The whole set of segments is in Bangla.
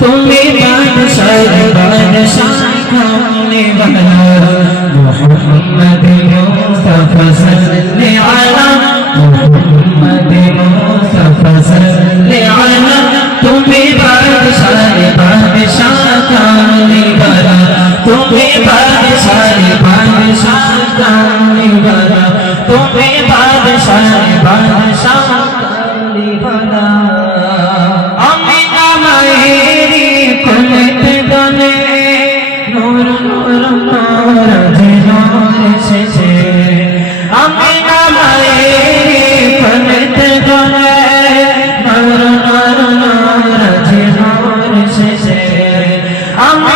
তুমি বাদশাহ বাদশাহ কামলে বানা মোহাম্মদ মুস্তাফা সাল্লি তুমি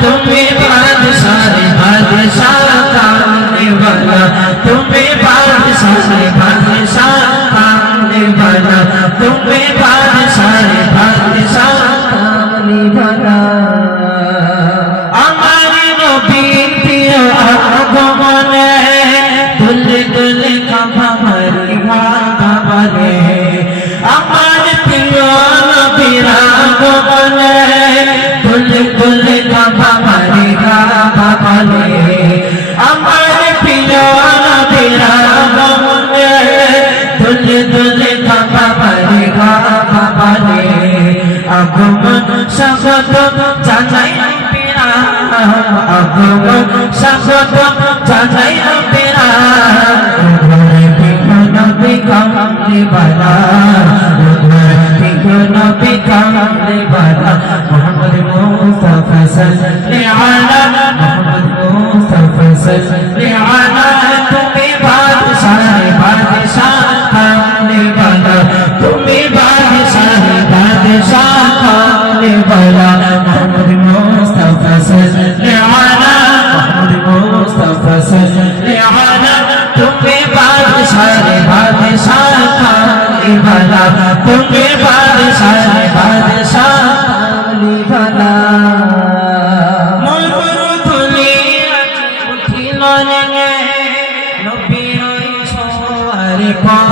तुम्हें बादशाह बादशाह ताने वाला तुम्हें बादशाह बादशाह ताने वाला तुम्हें আগমন স্বাগত চাচাই পেরা আগমন স্বাগত চাচাই পেরা কামে বালা কামে বালা মোহাম্মদ মোস্তফা সাল্লাল্লাহু আলা মোহাম্মদ মোস্তফা সাল্লাল্লাহু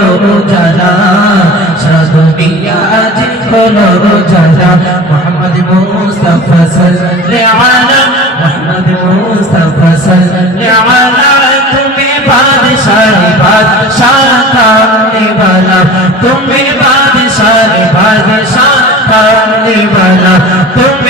হলো রোজানা সাধু আজ হলো রোজানা। মোহাম্মদ মুস্তাফা সাল্লে আলা মোহাম্মদ মুস্তাফা সাল্লে আলা। তুমি বাদশাহ বাদশাহ কামনে वाला তুমি বাদশাহ বাদশাহ কামনে वाला তুমি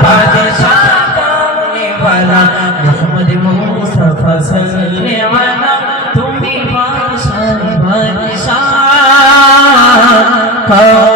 রাখা